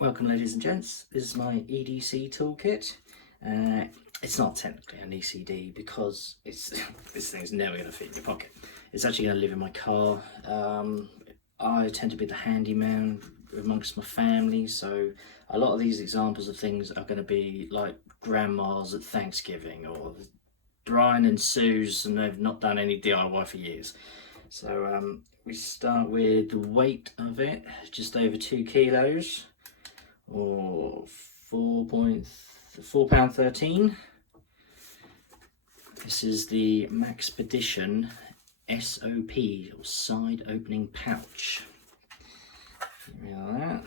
Welcome ladies and gents, this is my EDC toolkit. It's not technically an ECD because this thing's never going to fit in your pocket. It's actually going to live in my car. I tend to be the handyman amongst my family, so a lot of these examples of things are going to be like grandmas at Thanksgiving or Brian and Sue's, and they've not done any DIY for years. So we start with the weight of it, just over 2 kilos. Or 4 pound 13. This is the Maxpedition SOP, or side opening pouch. There we are.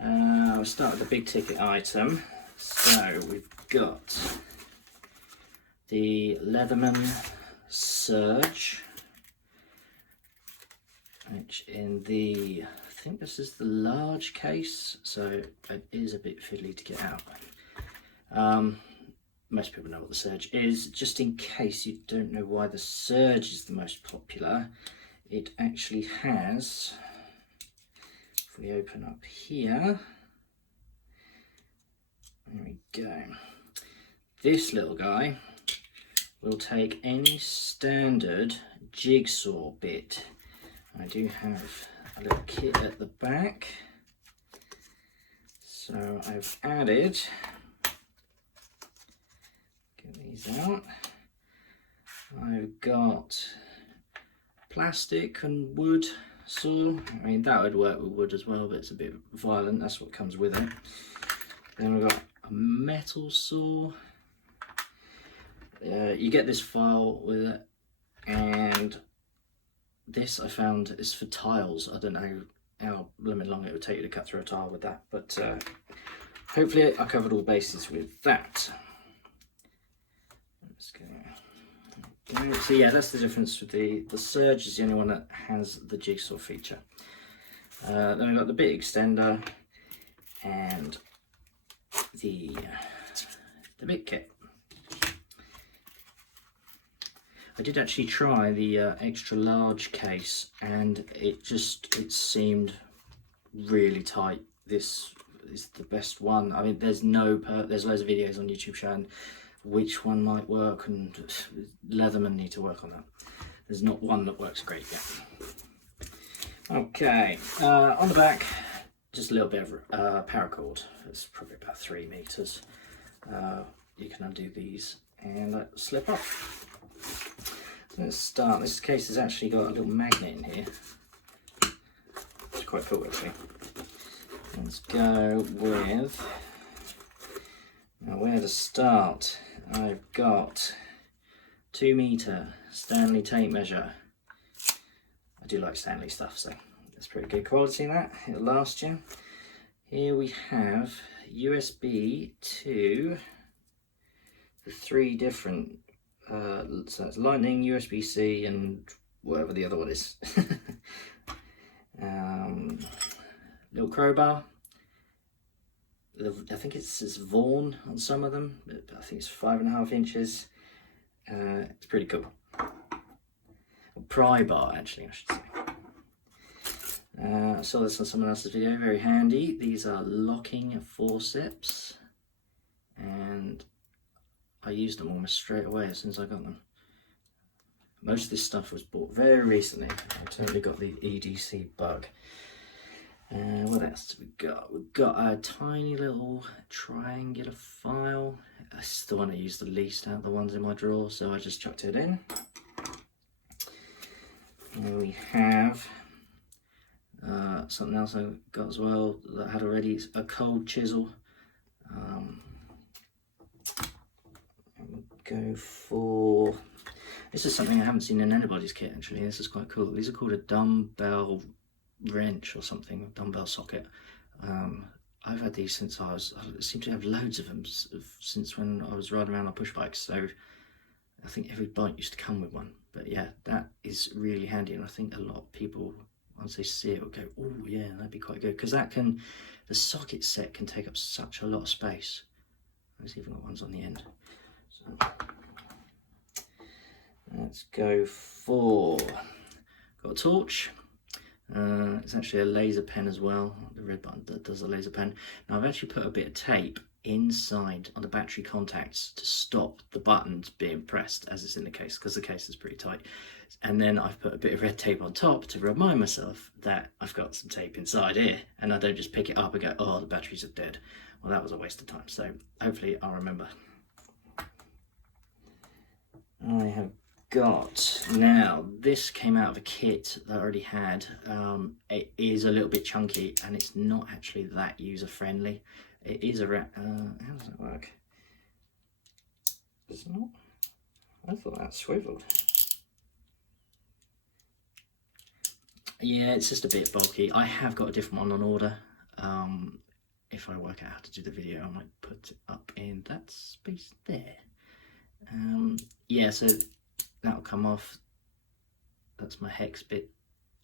I'll start with the big ticket item. So we've got the Leatherman Surge, which in the, I think this is the large case, so it is a bit fiddly to get out. Most people know what the Surge is. Just in case you don't know why the Surge is the most popular, it actually has, if we open up here, there we go. This little guy will take any standard jigsaw bit. I do have a little kit at the back, so I've added, get these out, I've got plastic and wood saw. I mean, that would work with wood as well, but it's a bit violent, that's what comes with it. Then we've got a metal saw. You get this file with it, and this I found is for tiles. I don't know how long it would take you to cut through a tile with that, but hopefully I covered all bases with that. Let's go. So yeah, that's the difference with the Surge is the only one that has the jigsaw feature. Then we've got the bit extender and the bit kit. I did actually try the extra large case, and it seemed really tight. This is the best one. I mean, there's loads of videos on YouTube showing which one might work, and Leatherman need to work on that. There's not one that works great yet. Okay, on the back, just a little bit of paracord. It's probably about 3 meters. You can undo these and let it slip off. Let's start. This case has actually got a little magnet in here. It's quite cool actually. Let's go with, now where to start. I've got 2 meter Stanley tape measure. I do like Stanley stuff, so it's pretty good quality in that. It'll last you. Here we have USB to the 3 different so it's Lightning, USB-C, and whatever the other one is. Little crowbar. I think it says Vaughan on some of them, but I think it's 5.5 inches. It's pretty cool. A pry bar, actually, I should say. I saw this on someone else's video, very handy. These are locking forceps, and I used them almost straight away as soon as I got them. Most of this stuff was bought very recently. I totally got the EDC bug. What else have we got? We've got a tiny little triangular file. That's the one I used the least out of the ones in my drawer, so I just chucked it in. And we have something else I got as well that I had already. It's a cold chisel. Go for, this is something I haven't seen in anybody's kit actually. This is quite cool. These are called a dumbbell wrench or something, dumbbell socket. I've had these since I seem to have loads of them since when I was riding around on push bikes, so I think every bike used to come with one. But yeah, that is really handy, and I think a lot of people, once they see it, will go, oh yeah, that'd be quite good, because the socket set can take up such a lot of space. There's even got ones on the end. So let's go for, got a torch, It's actually a laser pen as well, the red button that does a laser pen. Now I've actually put a bit of tape inside on the battery contacts to stop the buttons being pressed as it's in the case, because the case is pretty tight. And then I've put a bit of red tape on top to remind myself that I've got some tape inside here, and I don't just pick it up and go, oh, the batteries are dead. Well, that was a waste of time, so hopefully I'll remember. I have got, now this came out of a kit that I already had. It is a little bit chunky and it's not actually that user friendly. It is a how does that work? Is it not? I thought that swiveled. Yeah, it's just a bit bulky. I have got a different one on order. If I work out how to do the video, I might put it up in that space there. Yeah, so that'll come off. That's my hex bit,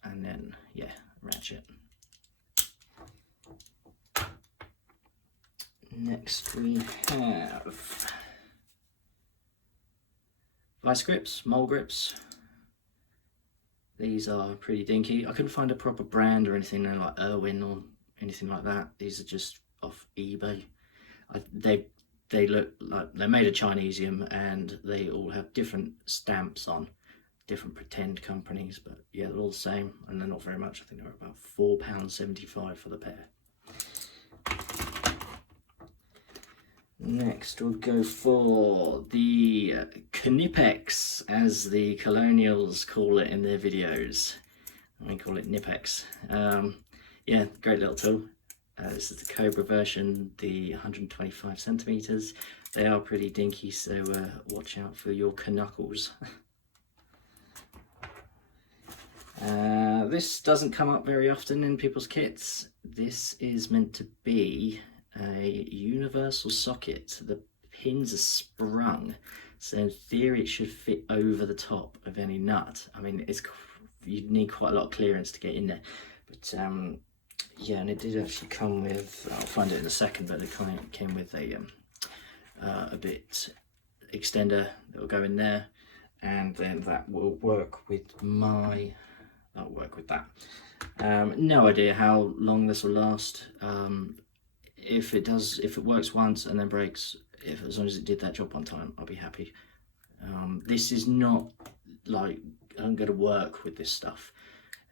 and then yeah, ratchet. Next we have vice grips, mole grips. These are pretty dinky. I couldn't find a proper brand or anything like Irwin or anything like that. These are just off eBay. They look like they're made of Chinesium, and they all have different stamps on, different pretend companies, but yeah, they're all the same, and they're not very much. I think they're about £4.75 for the pair. Next we'll go for the Knipex, as the Colonials call it in their videos. We call it Knipex. Yeah, great little tool. This is the Cobra version, the 125 centimeters. They are pretty dinky, so watch out for your knuckles. This doesn't come up very often in people's kits. This is meant to be a universal socket. The pins are sprung, so in theory it should fit over the top of any nut. I mean, you'd need quite a lot of clearance to get in there, but yeah, and it did actually come with, I'll find it in a second, but it kind of came with a bit extender that will go in there, and then that will work with that'll work with that. No idea how long this will last. If it works once and then breaks, as long as it did that job one time, I'll be happy. This is not like I'm going to work with this stuff,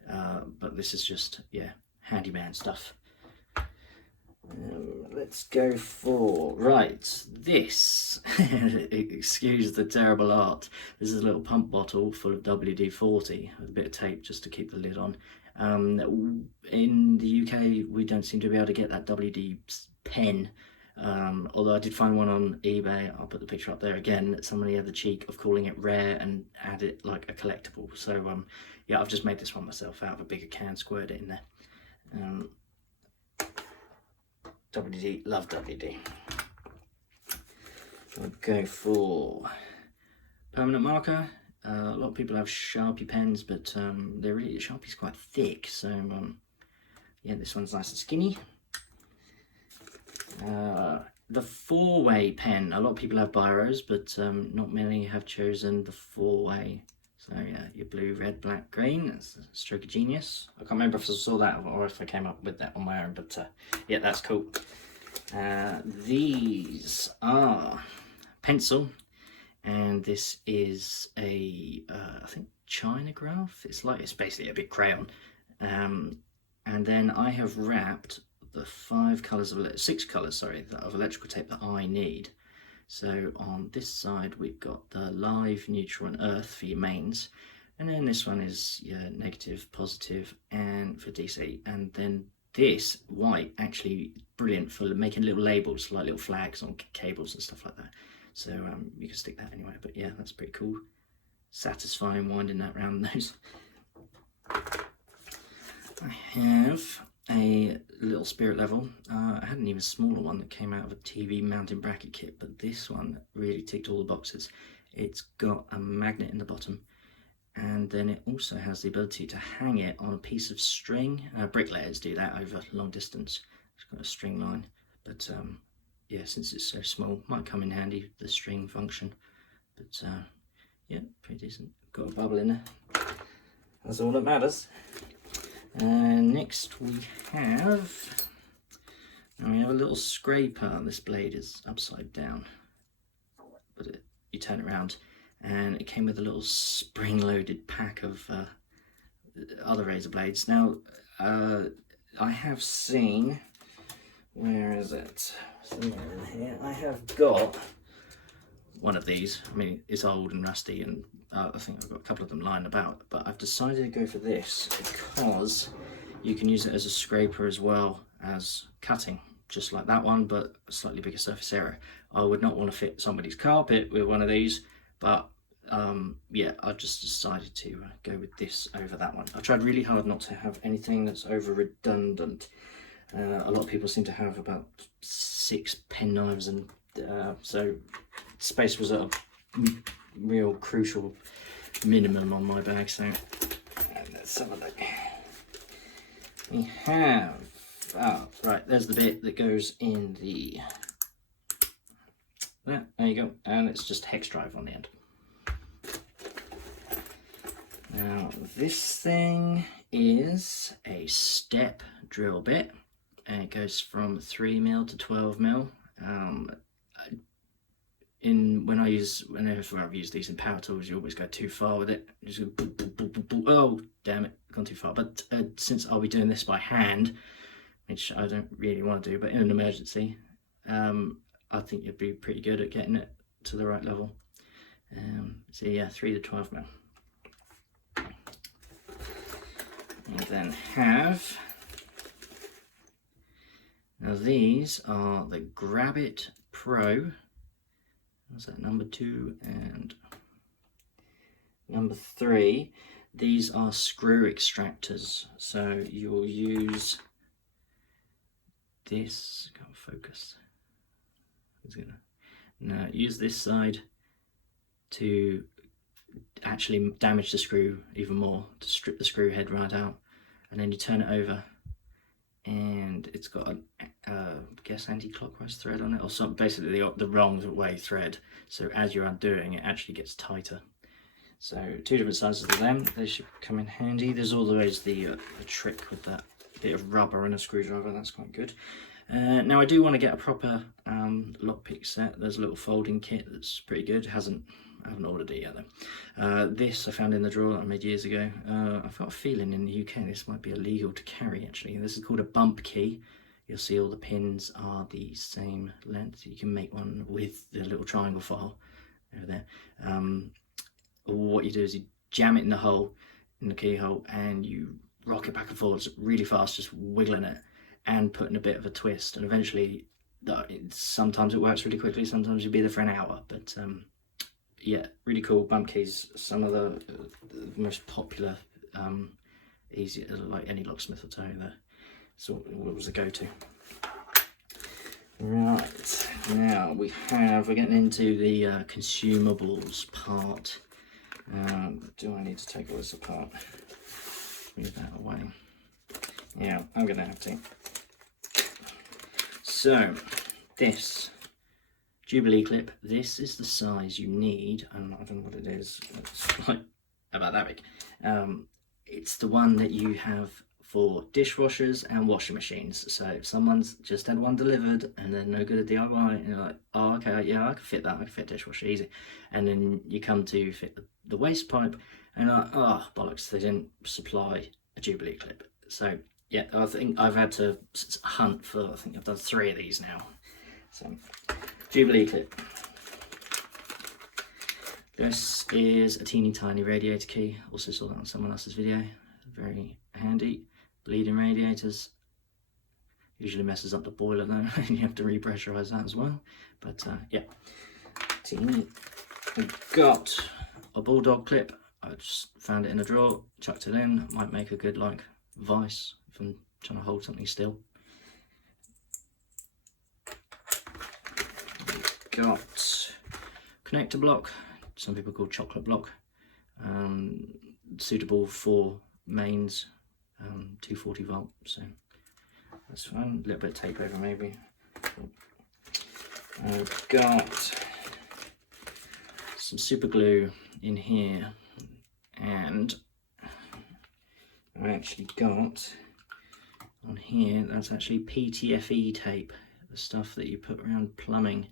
but this is just, yeah, handyman stuff. Let's go for, right, this. Excuse the terrible art. This is a little pump bottle full of WD-40 with a bit of tape just to keep the lid on. In the UK we don't seem to be able to get that WD pen, although I did find one on eBay. I'll put the picture up there again. Somebody had the cheek of calling it rare and add it like a collectible, so yeah, I've just made this one myself out of a bigger can, squared it in there. WD, love WD. I'll go for permanent marker. A lot of people have Sharpie pens, but Sharpie's quite thick, so yeah, this one's nice and skinny. The 4-way pen, a lot of people have biros, but not many have chosen the 4-way. So yeah, your blue, red, black, green, that's a stroke of genius. I can't remember if I saw that or if I came up with that on my own, but yeah, that's cool. These are pencil, and this is a I think Chinograph. It's basically a big crayon, and then I have wrapped the 6 colours of electrical tape that I need. So on this side we've got the live, neutral and earth for your mains, and then this one is your negative, positive and for DC, and then this white actually brilliant for making little labels, like little flags on cables and stuff like that. So you can stick that anywhere, but yeah, that's pretty cool. Satisfying winding that round those. I have a little spirit level. I had an even smaller one that came out of a TV mounting bracket kit, but this one really ticked all the boxes. It's got a magnet in the bottom, and then it also has the ability to hang it on a piece of string. Bricklayers do that over long distance. It's got a string line, but yeah, since it's so small, might come in handy, the string function. But yeah, pretty decent. Got a bubble in there. That's all that matters. Next we have a little scraper. This blade is upside down, but you turn it around, and it came with a little spring-loaded pack of other razor blades. Now, I have seen, where is it? Somewhere in here. I have got one of these. I mean, it's old and rusty, and I think I've got a couple of them lying about, but I've decided to go for this because you can use it as a scraper as well as cutting, just like that one, but a slightly bigger surface area. I would not want to fit somebody's carpet with one of these, but yeah, I just decided to go with this over that one. I tried really hard not to have anything that's over redundant. A lot of people seem to have about 6 pen knives, and so space was a real crucial minimum on my bag. So let's have a look. We have, right, there's the bit that goes in the, there you go, and it's just hex drive on the end. Now this thing is a step drill bit, and it goes from 3mm to 12mm. Whenever I've used these in power tools, you always go too far with it. You just go boop, boop, boop, boop, boop. Oh damn it, gone too far. But since I'll be doing this by hand, which I don't really want to do, but in an emergency, I think you'd be pretty good at getting it to the right level. So yeah, 3 to 12mm. And then have, now these are the Grab It Pro. What's that, number 2 and number 3? These are screw extractors. So you'll use this, can't focus. Now use this side to actually damage the screw even more, to strip the screw head right out, and then you turn it over, and it's got a I guess anti-clockwise thread on it, or something, basically the wrong way thread, so as you're undoing it actually gets tighter. So 2 different sizes of them, they should come in handy. There's always the trick with that bit of rubber and a screwdriver, that's quite good. Now I do want to get a proper lockpick set. There's a little folding kit that's pretty good. I haven't ordered it yet though. This I found in the drawer that I made years ago. I've got a feeling in the UK this might be illegal to carry actually. This is called a bump key. You'll see all the pins are the same length. You can make one with the little triangle file over there. What you do is you jam it in the hole, in the keyhole, and you rock it back and forwards really fast, just wiggling it and putting a bit of a twist, and eventually sometimes it works really quickly, sometimes you'll be there for an hour, but yeah, really cool bump keys. Some of the most popular, easy, like any locksmith will tell you that. So what was the go-to? Right, now we're getting into the consumables part. Do I need to take all this apart? Move that away. Yeah, I'm gonna have to. So this Jubilee clip, this is the size you need, and I don't know what it is, it's like about that big. It's the one that you have for dishwashers and washing machines. So if someone's just had one delivered and they're no good at DIY, and you're like, oh okay, yeah, I can fit that, I can fit a dishwasher easy, and then you come to fit the waste pipe and you're like, oh bollocks, they didn't supply a Jubilee clip. So yeah, I think I've had to hunt for, I think I've done 3 of these now. So Jubilee clip. This is a teeny tiny radiator key. Also saw that on someone else's video. Very handy. Bleeding radiators. Usually messes up the boiler though, and you have to repressurize that as well. But yeah, teeny. I've got a bulldog clip. I just found it in a drawer, chucked it in. Might make a good like vice if I'm trying to hold something still. Got connector block, some people call chocolate block, suitable for mains, 240 volt, so that's fine. A little bit of tape over maybe. I've got some super glue in here, and I actually got on here, that's actually PTFE tape, the stuff that you put around plumbing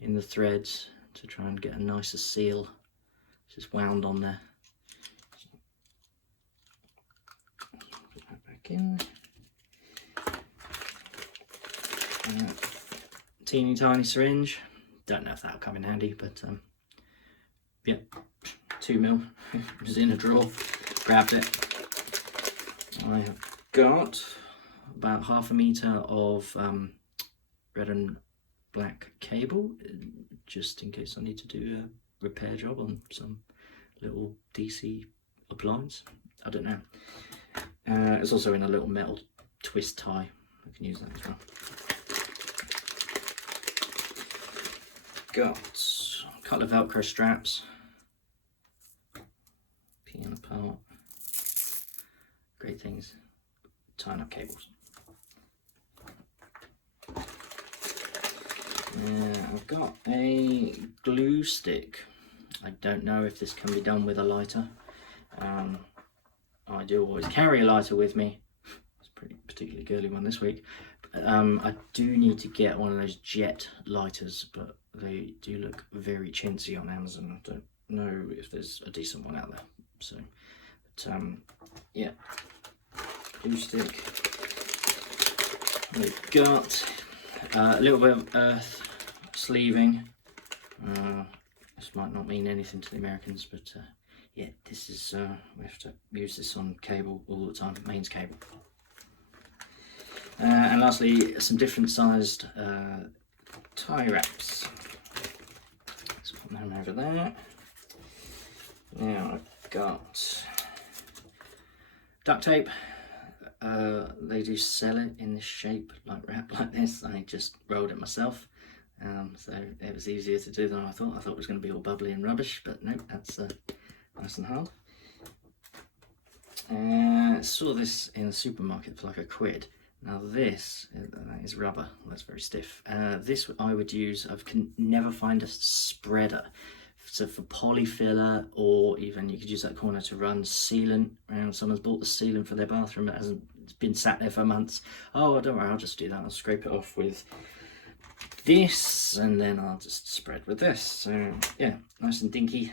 in the threads to try and get a nicer seal. It's just wound on there. Put that back in. Teeny tiny syringe. Don't know if that'll come in handy, but yeah, 2mm. It was in a drawer. Grabbed it. I have got about 1/2 meter of red and black cable, just in case I need to do a repair job on some little DC appliance. I don't know. It's also in a little metal twist tie. I can use that as well. Got a couple of Velcro straps, peeling apart. Great things, tying up cables. I've got a glue stick. I don't know if this can be done with a lighter. I do always carry a lighter with me. It's a particularly girly one this week. I do need to get one of those jet lighters, but they do look very chintzy on Amazon. I don't know if there's a decent one out there. So, but yeah, glue stick. We've got a little bit of earth sleeving. This might not mean anything to the Americans, but yeah, this is we have to use this on cable all the time, mains cable. And lastly, some different sized tie wraps. Let's put them over there. Now I've got duct tape. They do sell it in this shape, like wrap like this. I just rolled it myself, so it was easier to do than I thought. I thought it was going to be all bubbly and rubbish, but no, that's nice and hard. Saw this in the supermarket for like £1. Now this is rubber, that's very stiff. This I would use, I can never find a spreader. So for polyfiller, or even you could use that corner to run sealant around. Someone's bought the sealant for their bathroom, it's been sat there for months. Oh, don't worry, I'll just do that. I'll scrape it off with this, and then I'll just spread with this. So yeah, nice and dinky.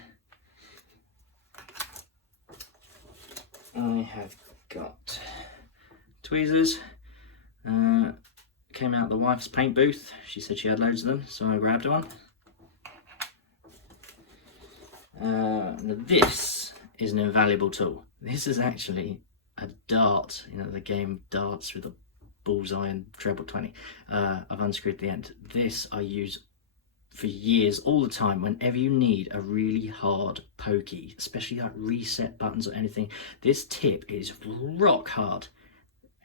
I have got tweezers. Came out of the wife's paint booth. She said she had loads of them, so I grabbed one. Now this is an invaluable tool. This is actually a dart, you know, the game darts with a bullseye and treble 20. I've unscrewed the end. This I use for years, all the time, whenever you need a really hard pokey, especially like reset buttons or anything. This tip is rock hard.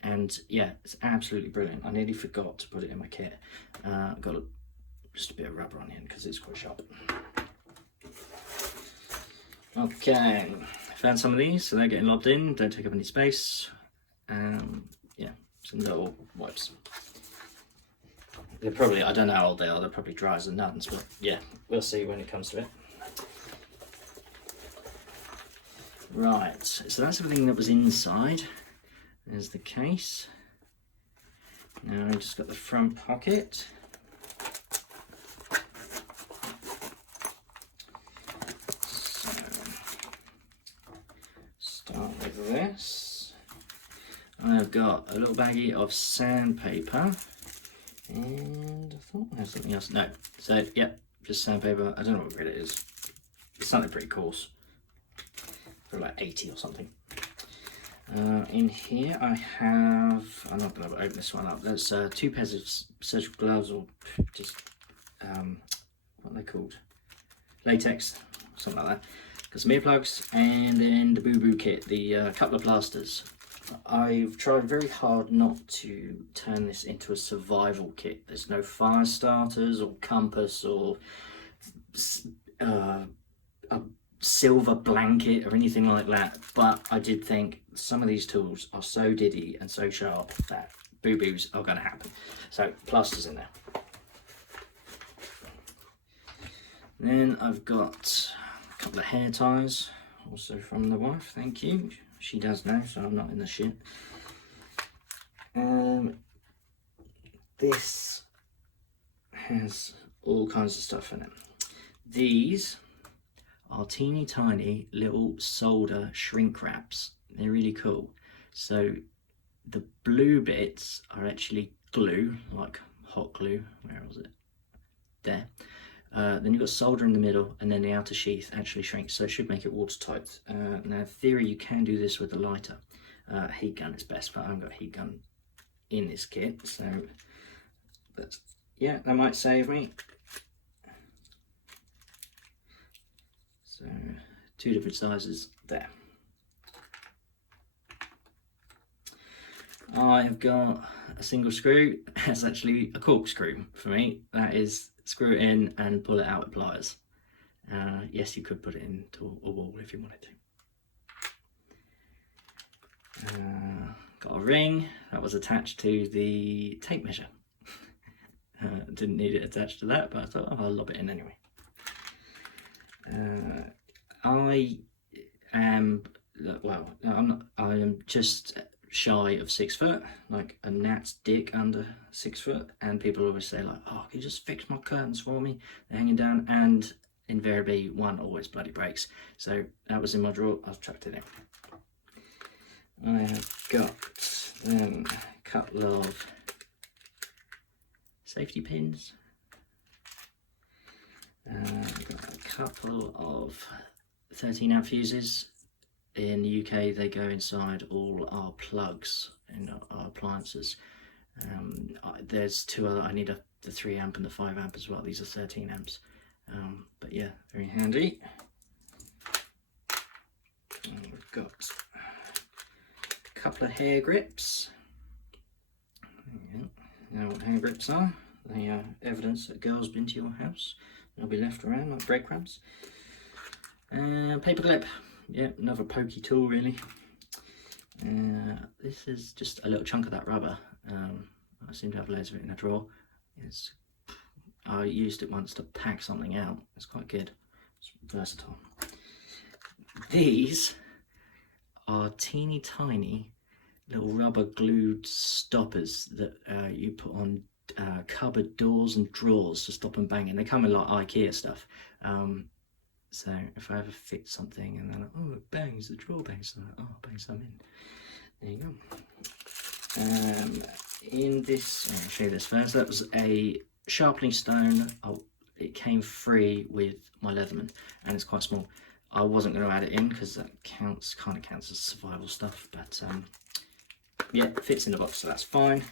And yeah, it's absolutely brilliant. I nearly forgot to put it in my kit. Got just a bit of rubber on the end because it's quite sharp. Okay, found some of these, so they're getting lobbed in, don't take up any space. Yeah, some little wipes. They're probably, I don't know how old they are, they're probably dry as the nuns, but yeah, we'll see when it comes to it. Right, so that's everything that was inside. There's the case. Now I've just got the front pocket. So, start with this. I've got a little baggie of sandpaper. And I thought I had something else. No, so yeah, just sandpaper. I don't know what grade it is. It's something pretty coarse. Probably like 80 or something. In here I have, I'm not going to open this one up, there's 2 pairs of surgical gloves, or just, what are they called? Latex, something like that. Got some earplugs, and then the booboo kit, the couple of plasters. I've tried very hard not to turn this into a survival kit. There's no fire starters or compass or a silver blanket or anything like that, but I did think some of these tools are so diddy and so sharp that boo-boos are going to happen. So plasters in there. Then I've got a couple of hair ties, also from the wife, thank you. she does know, so I'm not in the shit. This has all kinds of stuff in it. These are teeny tiny little solder shrink wraps. They're really cool. So the blue bits are actually glue, like hot glue. Where was it? There. Then you've got solder in the middle, and then the outer sheath actually shrinks, so it should make it watertight. Now, in theory, you can do this with a lighter. Heat gun is best, but I haven't got a heat gun in this kit, so that's, yeah, that might save me. So 2 different sizes there. I have got a single screw. It's actually a corkscrew for me. That is, screw it in and pull it out with pliers. Yes, you could put it into a wall if you wanted to. Got a ring that was attached to the tape measure. Didn't need it attached to that, but I thought, oh, I'll lob it in anyway. I am, well, I'm not, I am just shy of 6 foot, like a gnat's dick under 6 foot, and people always say like, oh, can you just fix my curtains for me? They're hanging down, and invariably one always bloody breaks. So that was in my drawer, I've chucked it in. I have got then a couple of safety pins. I've got a couple of 13 amp fuses. In the UK, they go inside all our plugs and our appliances. There's 2 other, I need the 3 amp and the 5 amp as well. These are 13 amps. But yeah, very handy. And we've got a couple of hair grips. You know what hair grips are? They are evidence that a girl's been to your house. They'll be left around like breadcrumbs. Paper clip. Yeah, another pokey tool really. This is just a little chunk of that rubber. I seem to have loads of it in a drawer. I used it once to pack something out. It's quite good. It's versatile. These are teeny tiny little rubber glued stoppers that you put on cupboard doors and drawers to stop them banging. They come in like IKEA stuff. So if I ever fit something and then, oh, it bangs, the drawer bangs, so oh, I'll bang some in. There you go. In this, I'll show you this first. That was a sharpening stone. It came free with my Leatherman, and it's quite small. I wasn't going to add it in because that kind of counts as survival stuff, but yeah, it fits in the box, so that's fine.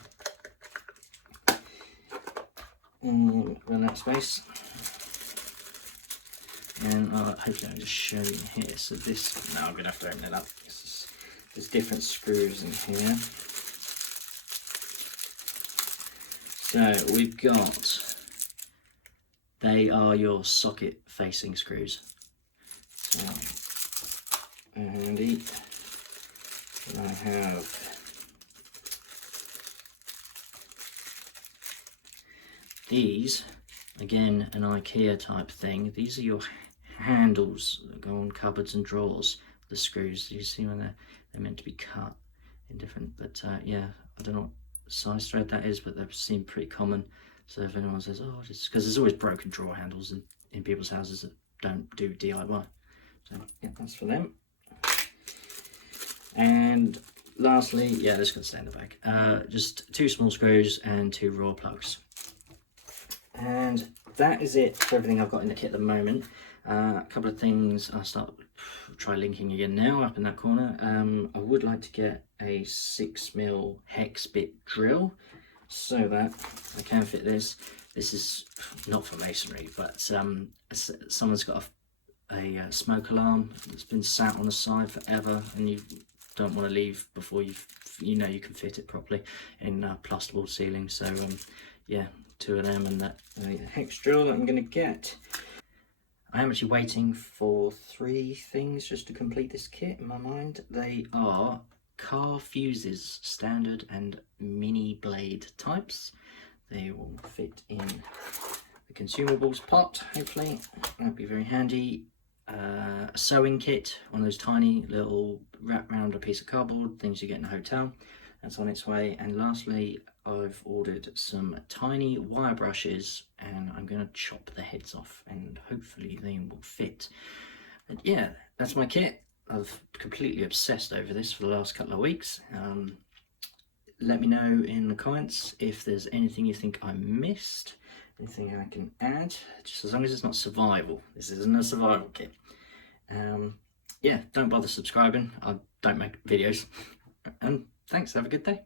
Run out of space. And hopefully I'll just show you here. So this, now I'm going to have to open it up. There's different screws in here. So we've got, they are your socket facing screws. So, handy. And I have these, again an IKEA type thing. These are your handles that go on cupboards and drawers. The screws, you see when they're meant to be cut in different, but yeah, I don't know what size thread that is, but they seem pretty common. So if anyone says, oh, just because there's always broken drawer handles in people's houses that don't do DIY. So yeah, that's for them. And lastly, yeah, this can stay in the bag. Just 2 small screws and 2 raw plugs. And that is it for everything I've got in the kit at the moment. A couple of things I'll try linking again now up in that corner. I would like to get a 6mm hex bit drill so that I can fit this. This is not for masonry, but someone's got a smoke alarm that's been sat on the side forever, and you don't want to leave before you know you can fit it properly in plasterboard ceiling. So yeah, 2 of them and that hex drill that I'm going to get. I am actually waiting for 3 things just to complete this kit in my mind. They are car fuses, standard and mini blade types. They will fit in the consumables pot, hopefully. That'd be very handy. a sewing kit, one of those tiny little wrap around a piece of cardboard things you get in a hotel. That's on its way. And lastly, I've ordered some tiny wire brushes, and I'm going to chop the heads off, and hopefully they will fit. And yeah, that's my kit. I've completely obsessed over this for the last couple of weeks. Let me know in the comments if there's anything you think I missed, anything I can add, just as long as it's not survival. This isn't a survival kit. Yeah, don't bother subscribing. I don't make videos. And thanks, have a good day.